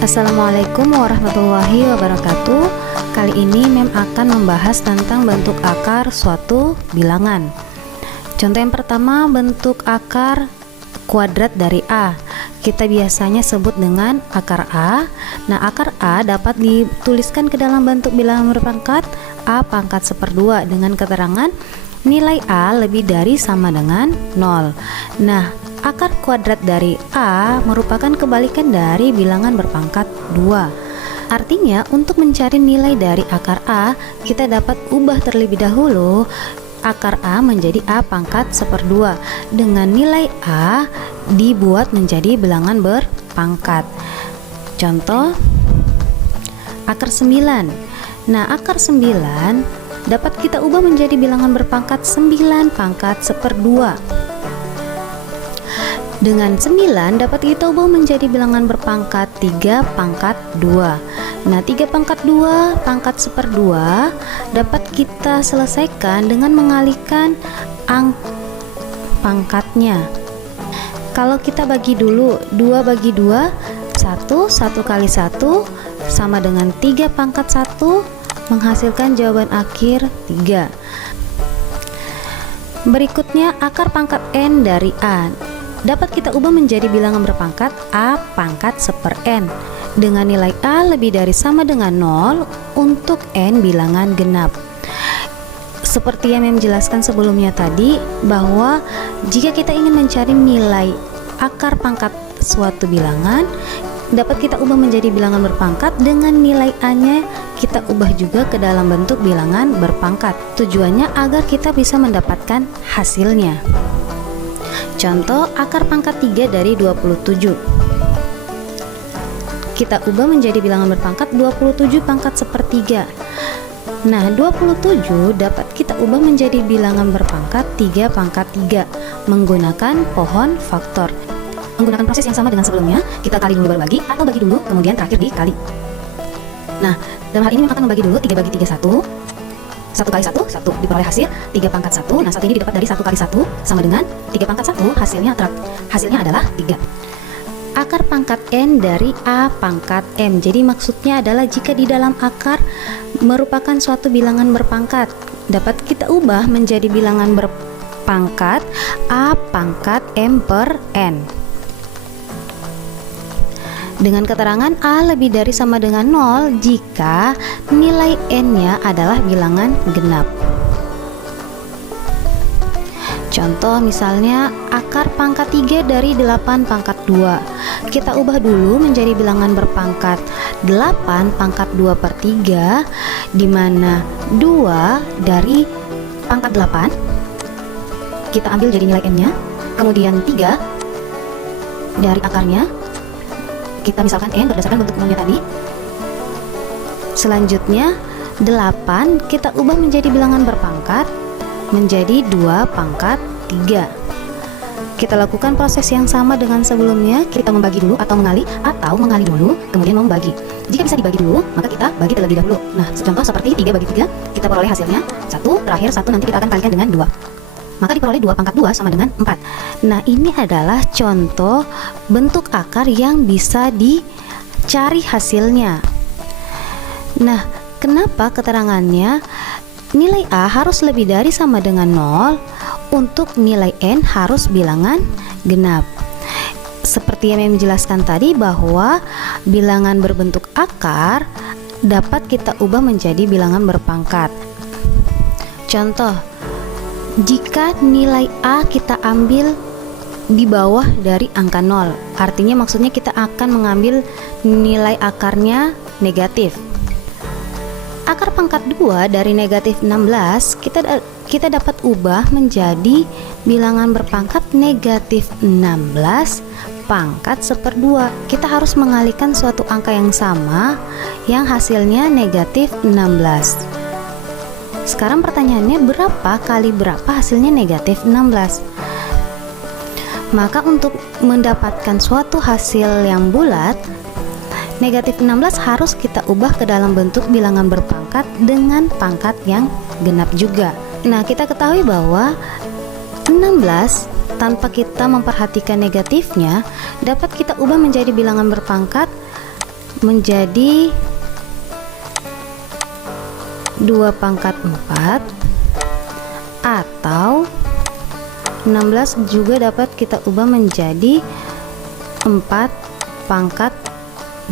Assalamualaikum warahmatullahi wabarakatuh. Kali ini Mem akan membahas tentang bentuk akar suatu bilangan. Contoh yang pertama, bentuk akar kuadrat dari A. Kita biasanya sebut dengan akar A. Nah, akar A dapat dituliskan ke dalam bentuk bilangan berpangkat A pangkat 1/2 dengan keterangan nilai A lebih dari sama dengan 0. Nah, akar kuadrat dari A merupakan kebalikan dari bilangan berpangkat 2. Artinya, untuk mencari nilai dari akar A, kita dapat ubah terlebih dahulu akar A menjadi A pangkat 1/2 dengan nilai A dibuat menjadi bilangan berpangkat. Contoh, akar 9. Nah, akar 9 dapat kita ubah menjadi bilangan berpangkat 9 pangkat 1/2. Dengan 9 dapat kita ubah menjadi bilangan berpangkat 3 pangkat 2. Nah, 3 pangkat 2 pangkat 1/2 dapat kita selesaikan dengan mengalihkan pangkatnya. Kalau kita bagi dulu 2 bagi 2, 1 kali 1 sama dengan 3 pangkat 1, menghasilkan jawaban akhir 3. Berikutnya, akar pangkat N dari A dapat kita ubah menjadi bilangan berpangkat A pangkat 1/n dengan nilai A lebih dari sama dengan 0 untuk N bilangan genap. Seperti yang menjelaskan sebelumnya tadi, bahwa jika kita ingin mencari nilai akar pangkat suatu bilangan, dapat kita ubah menjadi bilangan berpangkat dengan nilai A-nya kita ubah juga ke dalam bentuk bilangan berpangkat. Tujuannya agar kita bisa mendapatkan hasilnya. Contoh, akar pangkat 3 dari 27. Kita ubah menjadi bilangan berpangkat 27 pangkat 1/3. Nah, 27 dapat kita ubah menjadi bilangan berpangkat 3 pangkat 3 menggunakan pohon faktor. Menggunakan proses yang sama dengan sebelumnya, kita kali dulu baru bagi, atau bagi dulu kemudian terakhir dikali. Nah, dalam hal ini akan membagi dulu 3 bagi 3 1. 1 kali 1, 1 diperoleh hasil 3 pangkat 1. Nah, 1 ini didapat dari 1 kali 1 sama dengan 3 pangkat 1, hasilnya adalah 3. Akar pangkat N dari A pangkat M. Jadi maksudnya adalah jika di dalam akar merupakan suatu bilangan berpangkat, dapat kita ubah menjadi bilangan berpangkat A pangkat M per N dengan keterangan A lebih dari sama dengan 0 jika nilai N-nya adalah bilangan genap. Contoh misalnya akar pangkat 3 dari 8 pangkat 2. Kita ubah dulu menjadi bilangan berpangkat 8 pangkat 2/3, di mana 2 dari pangkat 8 kita ambil jadi nilai N-nya, kemudian 3 dari akarnya kita misalkan N berdasarkan bentuk umumnya tadi. Selanjutnya 8 kita ubah menjadi bilangan berpangkat menjadi 2 pangkat 3. Kita lakukan proses yang sama dengan sebelumnya. Kita membagi dulu atau mengali dulu kemudian membagi. Jika bisa dibagi dulu, maka kita bagi terlebih dahulu. Nah, contoh seperti 3 bagi 3, kita peroleh hasilnya 1, terakhir 1 nanti kita akan kalikan dengan 2. Maka diperoleh 2 pangkat 2 sama dengan 4. Nah, ini adalah contoh bentuk akar yang bisa dicari hasilnya. Nah, kenapa keterangannya nilai A harus lebih dari sama dengan 0 untuk nilai N harus bilangan genap? Seperti yang menjelaskan tadi, bahwa bilangan berbentuk akar dapat kita ubah menjadi bilangan berpangkat. Contoh, jika nilai A kita ambil di bawah dari angka 0, artinya maksudnya kita akan mengambil nilai akarnya negatif. Akar pangkat 2 dari negatif 16 kita dapat ubah menjadi bilangan berpangkat negatif 16 pangkat 1/2. Kita harus mengalihkan suatu angka yang sama yang hasilnya negatif 16. Sekarang pertanyaannya, berapa kali berapa hasilnya negatif 16? Maka untuk mendapatkan suatu hasil yang bulat, negatif 16 harus kita ubah ke dalam bentuk bilangan berpangkat dengan pangkat yang genap juga. Nah, kita ketahui bahwa 16 tanpa kita memperhatikan negatifnya dapat kita ubah menjadi bilangan berpangkat menjadi 2 pangkat 4, atau 16 juga dapat kita ubah menjadi 4 pangkat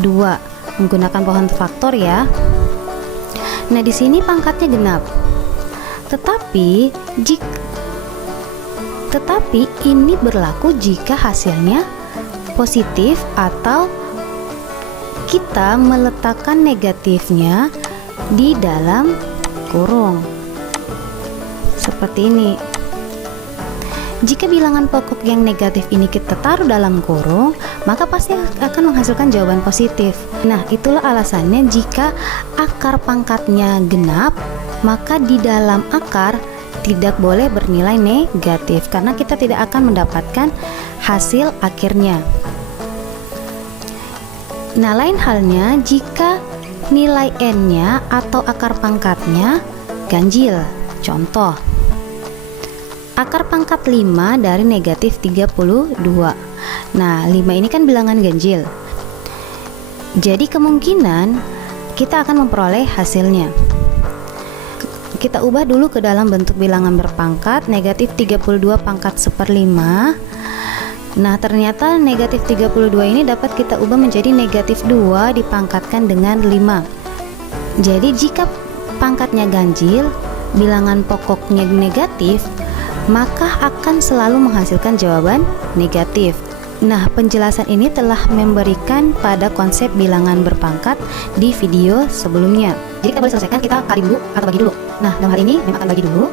2 menggunakan pohon faktor ya. Nah, di sini pangkatnya genap. Tetapi ini berlaku jika hasilnya positif atau kita meletakkan negatifnya di dalam kurung. Seperti ini. Jika bilangan pokok yang negatif ini kita taruh dalam kurung, maka pasti akan menghasilkan jawaban positif. Nah, itulah alasannya jika akar pangkatnya genap, maka di dalam akar tidak boleh bernilai negatif, karena kita tidak akan mendapatkan hasil akhirnya. Nah, lain halnya jika nilai n-nya atau akar pangkatnya ganjil. Contoh, akar pangkat 5 dari negatif 32. Nah, 5 ini kan bilangan ganjil. Jadi kemungkinan kita akan memperoleh hasilnya. Kita ubah dulu ke dalam bentuk bilangan berpangkat, negatif 32 pangkat 1/5. Nah, ternyata negatif 32 ini dapat kita ubah menjadi negatif 2 dipangkatkan dengan 5. Jadi jika pangkatnya ganjil, bilangan pokoknya negatif, maka akan selalu menghasilkan jawaban negatif. Nah, penjelasan ini telah memberikan pada konsep bilangan berpangkat di video sebelumnya. Jadi kita boleh selesaikan, kita kali dulu atau bagi dulu. Nah, dalam hal ini memang akan bagi dulu.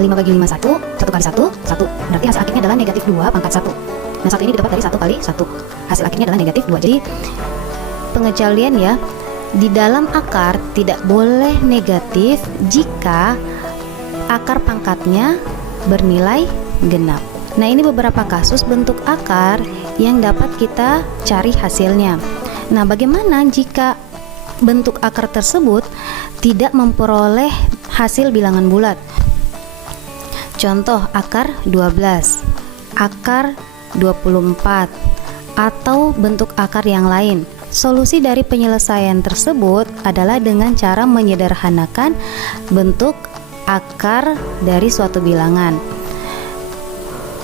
5 bagi 5 1, 1 kali 1 1. Berarti hasil akhirnya adalah negatif 2 pangkat 1. Nah, 1 ini didapat dari 1 kali 1. Hasil akhirnya adalah negatif 2. Jadi pengecualian ya, di dalam akar tidak boleh negatif jika akar pangkatnya bernilai genap. Nah, ini beberapa kasus bentuk akar yang dapat kita cari hasilnya. Nah, bagaimana jika bentuk akar tersebut tidak memperoleh hasil bilangan bulat? Contoh, akar 12, akar 24, atau bentuk akar yang lain. Solusi dari penyelesaian tersebut adalah dengan cara menyederhanakan bentuk akar dari suatu bilangan.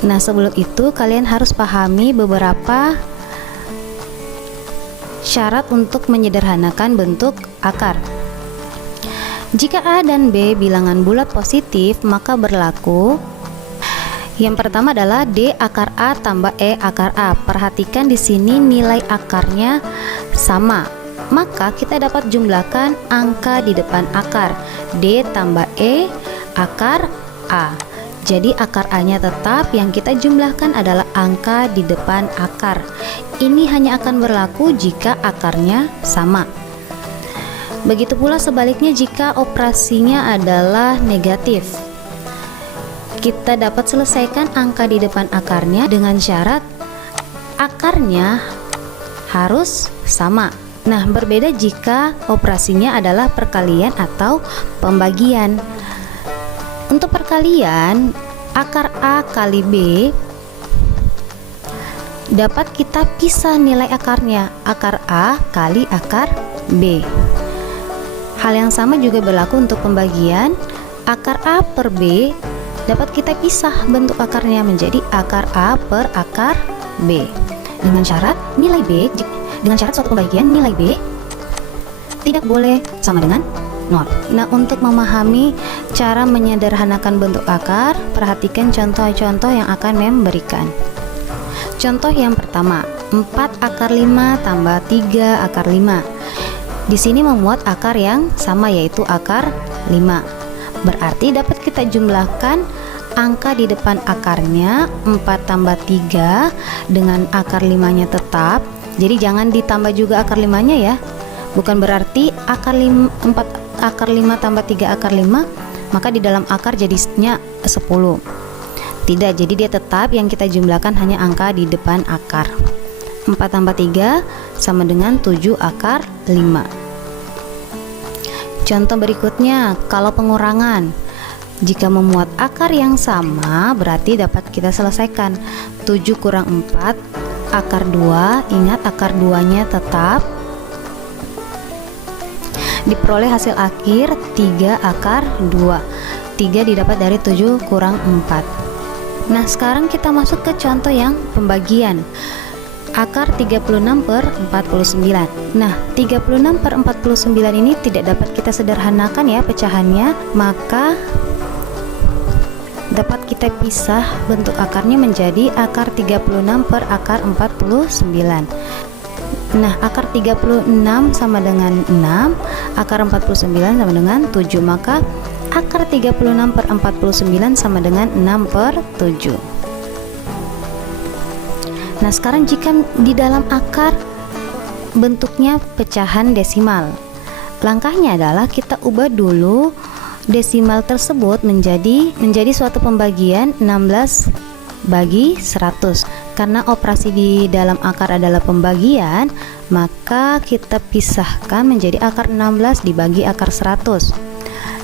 Nah, sebelum itu kalian harus pahami beberapa syarat untuk menyederhanakan bentuk akar. Jika A dan B bilangan bulat positif, maka berlaku yang pertama adalah D akar A tambah E akar A. Perhatikan di sini nilai akarnya sama, maka kita dapat jumlahkan angka di depan akar. D tambah E akar A. Jadi akar A-nya tetap, yang kita jumlahkan adalah angka di depan akar. Ini hanya akan berlaku jika akarnya sama. Begitu pula sebaliknya jika operasinya adalah negatif. Kita dapat selesaikan angka di depan akarnya dengan syarat akarnya harus sama. Nah, berbeda jika operasinya adalah perkalian atau pembagian. Untuk perkalian, akar A kali B dapat kita pisah nilai akarnya, akar A kali akar B. Hal yang sama juga berlaku untuk pembagian, akar A per B dapat kita pisah bentuk akarnya menjadi akar A per akar B. Dengan syarat nilai B, dengan syarat suatu pembagian nilai B tidak boleh sama dengan 0. Nah, untuk memahami cara menyederhanakan bentuk akar, perhatikan contoh-contoh yang akan memberikan. Contoh yang pertama, 4 akar 5 tambah 3 akar 5. Di sini memuat akar yang sama, yaitu akar 5. Berarti dapat kita jumlahkan angka di depan akarnya, 4 tambah 3 dengan akar 5-nya tetap. Jadi jangan ditambah juga akar 5-nya ya. Bukan berarti akar 5 tambah 3 akar 5, maka di dalam akar jadinya 10. Tidak, jadi dia tetap, yang kita jumlahkan hanya angka di depan akar. 4 tambah 3 sama dengan 7 akar 5. Contoh berikutnya, kalau pengurangan, jika memuat akar yang sama, berarti dapat kita selesaikan. 7 kurang 4 akar 2, ingat akar 2-nya tetap. Diperoleh hasil akhir 3 akar 2. 3 didapat dari 7 kurang 4. Nah, sekarang kita masuk ke contoh yang pembagian. Akar 36 per 49. Nah, 36 per 49 ini tidak dapat kita sederhanakan ya pecahannya, maka dapat kita pisah bentuk akarnya menjadi akar 36 per akar 49. Nah, akar 36 sama dengan 6, akar 49 sama dengan 7, maka akar 36 per 49 sama dengan 6 per 7. Nah, sekarang jika di dalam akar bentuknya pecahan desimal, langkahnya adalah kita ubah dulu desimal tersebut menjadi suatu pembagian 16 bagi 100. Karena operasi di dalam akar adalah pembagian, maka kita pisahkan menjadi akar 16 dibagi akar 100.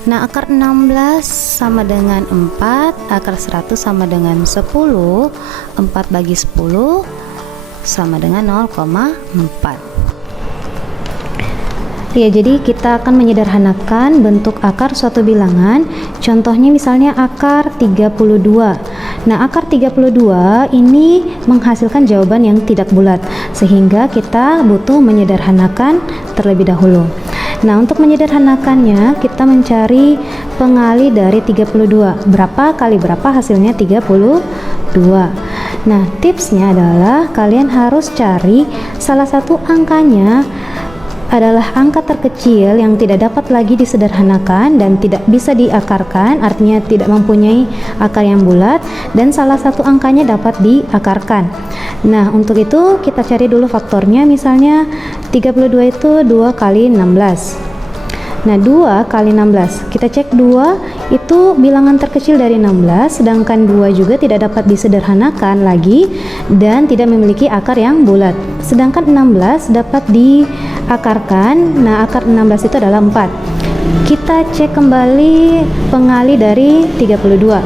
Nah, akar 16 sama dengan 4, akar 100 sama dengan 10, 4 bagi 10 sama dengan 0,4. Ya, jadi kita akan menyederhanakan bentuk akar suatu bilangan. Contohnya misalnya akar 32. Nah, akar 32 ini menghasilkan jawaban yang tidak bulat, sehingga kita butuh menyederhanakan terlebih dahulu. Nah, untuk menyederhanakannya kita mencari pengali dari 32. Berapa kali berapa hasilnya 32. Nah, tipsnya adalah kalian harus cari salah satu angkanya adalah angka terkecil yang tidak dapat lagi disederhanakan dan tidak bisa diakarkan, artinya tidak mempunyai akar yang bulat, dan salah satu angkanya dapat diakarkan. Nah, untuk itu kita cari dulu faktornya. Misalnya 32 itu 2 kali 16. Nah, 2 kali 16, kita cek 2 itu bilangan terkecil dari 16, sedangkan 2 juga tidak dapat disederhanakan lagi dan tidak memiliki akar yang bulat. Sedangkan 16 dapat diakarkan. Nah, akar 16 itu adalah 4. Kita cek kembali pengali dari 32.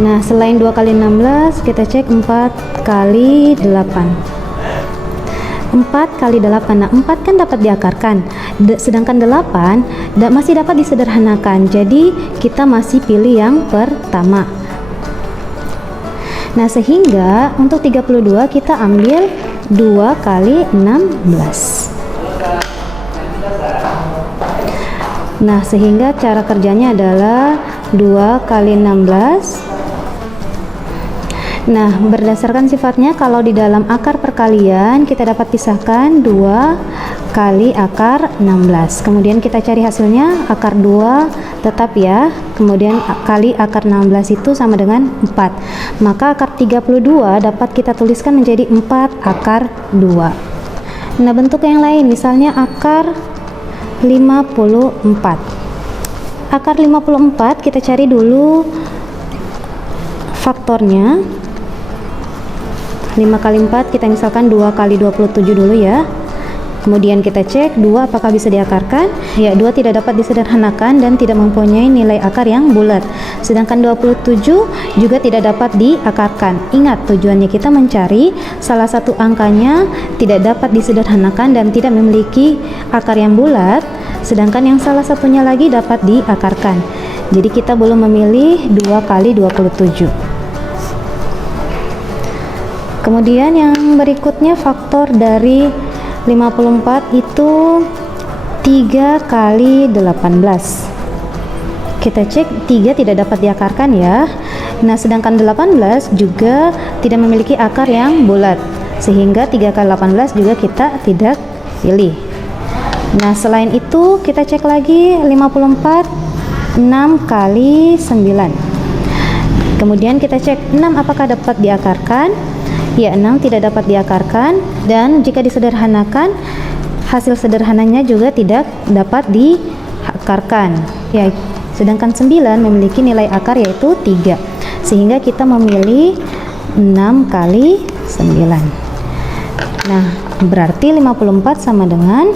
Nah, selain 2 kali 16, kita cek 4 kali 8. 4 kali 8. Nah, 4 kan dapat diakarkan, sedangkan 8 masih dapat disederhanakan. Jadi kita masih pilih yang pertama. Nah, sehingga untuk 32 kita ambil 2 kali 16. Nah, sehingga cara kerjanya adalah 2 kali 16. Nah, berdasarkan sifatnya, kalau di dalam akar perkalian kita dapat pisahkan 2 kali akar 16. Kemudian kita cari hasilnya, akar 2 tetap ya. Kemudian kali akar 16 itu sama dengan 4. Maka akar 32 dapat kita tuliskan menjadi 4 akar 2. Nah, bentuk yang lain misalnya akar 54. Akar 54 kita cari dulu faktornya. 5 kali 4 kita misalkan 2 kali 27 dulu ya. Kemudian kita cek 2 apakah bisa diakarkan. Ya, 2 tidak dapat disederhanakan dan tidak mempunyai nilai akar yang bulat. Sedangkan 27 juga tidak dapat diakarkan. Ingat, tujuannya kita mencari salah satu angkanya tidak dapat disederhanakan dan tidak memiliki akar yang bulat, sedangkan yang salah satunya lagi dapat diakarkan. Jadi kita belum memilih 2 kali 27. Kemudian yang berikutnya faktor dari 54 itu 3 kali 18. Kita cek 3 tidak dapat diakarkan ya. Nah, sedangkan 18 juga tidak memiliki akar yang bulat, sehingga 3 kali 18 juga kita tidak pilih. Nah, selain itu kita cek lagi 54, 6 kali 9. Kemudian kita cek 6 apakah dapat diakarkan. Ya, 6 tidak dapat diakarkan, dan jika disederhanakan hasil sederhananya juga tidak dapat diakarkan. Ya, sedangkan 9 memiliki nilai akar yaitu 3, sehingga kita memilih 6 kali 9. Nah, berarti 54 sama dengan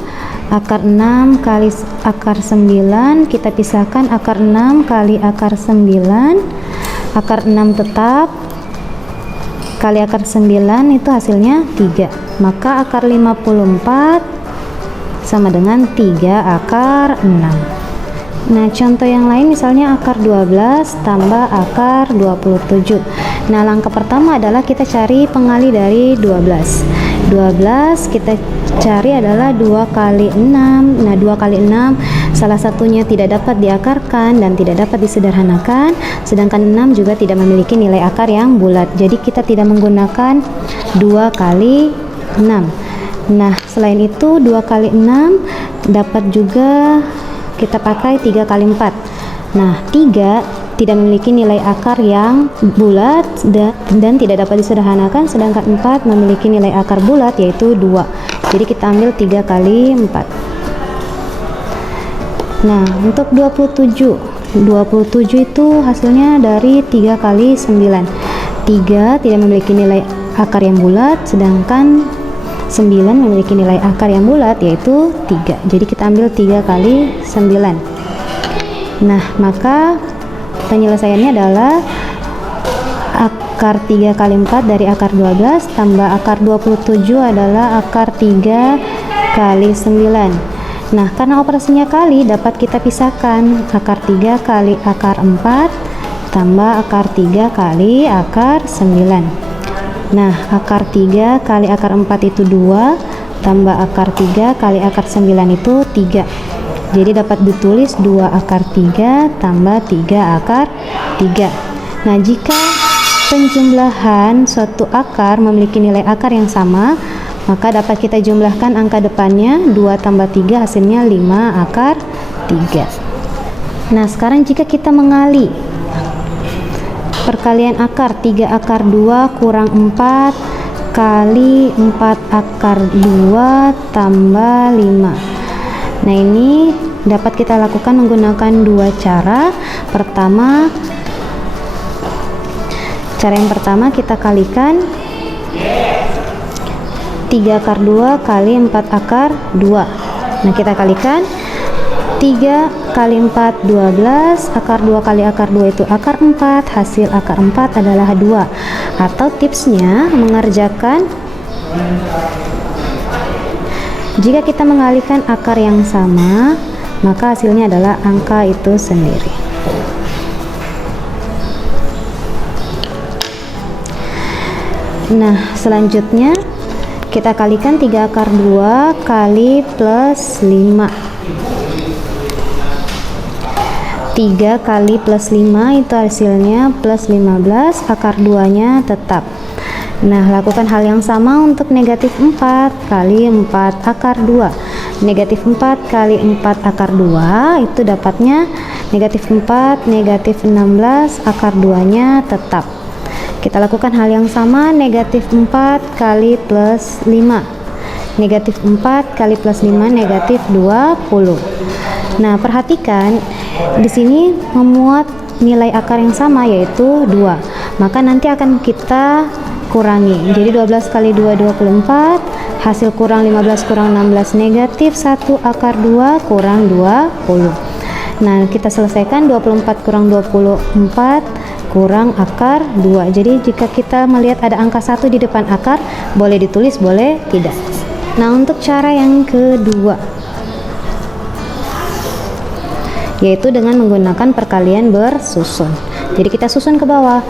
akar 6 kali akar 9. Kita pisahkan akar 6 kali akar 9. Akar 6 tetap kali akar 9 itu hasilnya 3. Maka akar 54 sama dengan 3 akar 6. Nah, contoh yang lain misalnya akar 12 tambah akar 27. Nah, langkah pertama adalah kita cari pengali dari 12. 12 kita cari adalah 2 kali 6. Nah, 2 kali 6 salah satunya tidak dapat diakarkan dan tidak dapat disederhanakan, sedangkan 6 juga tidak memiliki nilai akar yang bulat. Jadi kita tidak menggunakan 2 kali 6. Nah, selain itu 2 kali 6 dapat juga kita pakai 3 kali 4. Nah, 3 tidak memiliki nilai akar yang bulat dan tidak dapat disederhanakan, sedangkan 4 memiliki nilai akar bulat yaitu 2. Jadi kita ambil 3 kali 4. Nah, untuk 27 itu hasilnya dari 3 kali 9. 3 tidak memiliki nilai akar yang bulat, sedangkan 9 memiliki nilai akar yang bulat yaitu 3. Jadi kita ambil 3 kali 9. Nah, maka penyelesaiannya adalah akar 3 kali 4 dari akar 12 tambah akar 27 adalah akar 3 kali 9. Nah, karena operasinya kali dapat kita pisahkan. Akar 3 kali akar 4 tambah akar 3 kali akar 9. Nah, akar 3 kali akar 4 itu 2 tambah akar 3 kali akar 9 itu 3. Jadi dapat ditulis 2 akar 3 tambah 3 akar 3. Nah, jika penjumlahan suatu akar memiliki nilai akar yang sama, maka dapat kita jumlahkan angka depannya. 2 tambah 3 hasilnya 5 akar 3. Nah, sekarang jika kita mengali perkalian akar 3 akar 2 kurang 4 kali 4 akar 2 tambah 5. Nah, ini dapat kita lakukan menggunakan dua cara. Cara yang pertama kita kalikan 3 akar 2 kali 4 akar 2. Nah, kita kalikan 3 kali 4 12, akar 2 kali akar 2 itu akar 4, hasil akar 4 adalah 2. Atau tipsnya mengerjakan jika kita mengalihkan akar yang sama, maka hasilnya adalah angka itu sendiri. Nah, selanjutnya kita kalikan 3 akar 2 kali plus 5. 3 kali plus 5 itu hasilnya plus 15, akar 2 nya tetap. Nah, lakukan hal yang sama untuk negatif 4 kali 4 akar 2. Negatif 4 kali 4 akar 2 itu dapatnya negatif 4, negatif 16, akar 2 nya tetap. Kita lakukan hal yang sama, negatif 4 kali plus 5. Negatif 4 kali plus 5 negatif 20. Nah, perhatikan di sini memuat nilai akar yang sama yaitu 2. Maka nanti akan kita kurangi. Jadi 12 kali 2 24, hasil kurang 15 kurang 16 negatif 1 akar 2 kurang 20. Nah, kita selesaikan 24 kurang 24 kurang akar 2. Jadi jika kita melihat ada angka 1 di depan akar, boleh ditulis, boleh tidak. Nah, untuk cara yang kedua, yaitu dengan menggunakan perkalian bersusun. Jadi kita susun ke bawah.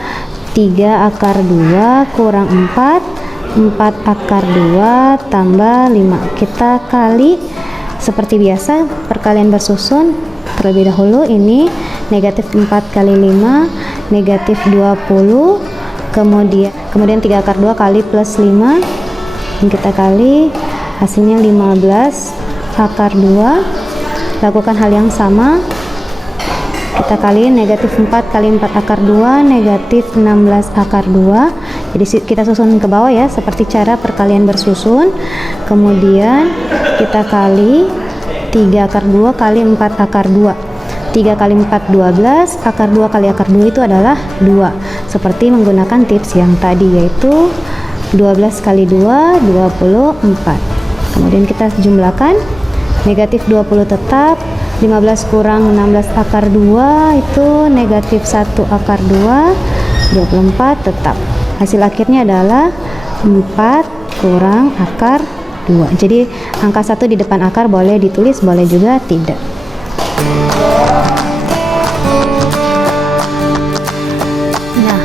3 akar 2 kurang 4, 4 akar 2 tambah 5. Kita kali seperti biasa perkalian bersusun. Terlebih dahulu ini negatif 4 kali 5 negatif 20, kemudian 3 akar 2 kali plus 5, dan kita kali hasilnya 15 akar 2. Lakukan hal yang sama, kita kali negatif 4 kali 4 akar 2 negatif 16 akar 2. Jadi kita susun ke bawah ya, seperti cara perkalian bersusun. Kemudian kita kali 3 akar 2 kali 4 akar 2. 3 kali 4 12, akar 2 kali akar 2 itu adalah 2. Seperti menggunakan tips yang tadi, yaitu 12 kali 2 24. Kemudian kita jumlahkan, negatif 20 tetap, 15 kurang 16 akar 2 itu negatif 1 akar 2, 24 tetap. Hasil akhirnya adalah 4 kurang akar 2. Jadi angka 1 di depan akar boleh ditulis, boleh juga tidak. Nah,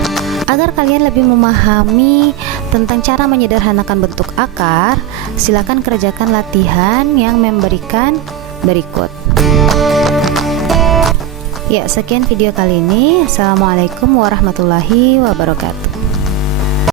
agar kalian lebih memahami tentang cara menyederhanakan bentuk akar, silakan kerjakan latihan yang memberikan berikut. Ya, sekian video kali ini. Assalamualaikum warahmatullahi wabarakatuh.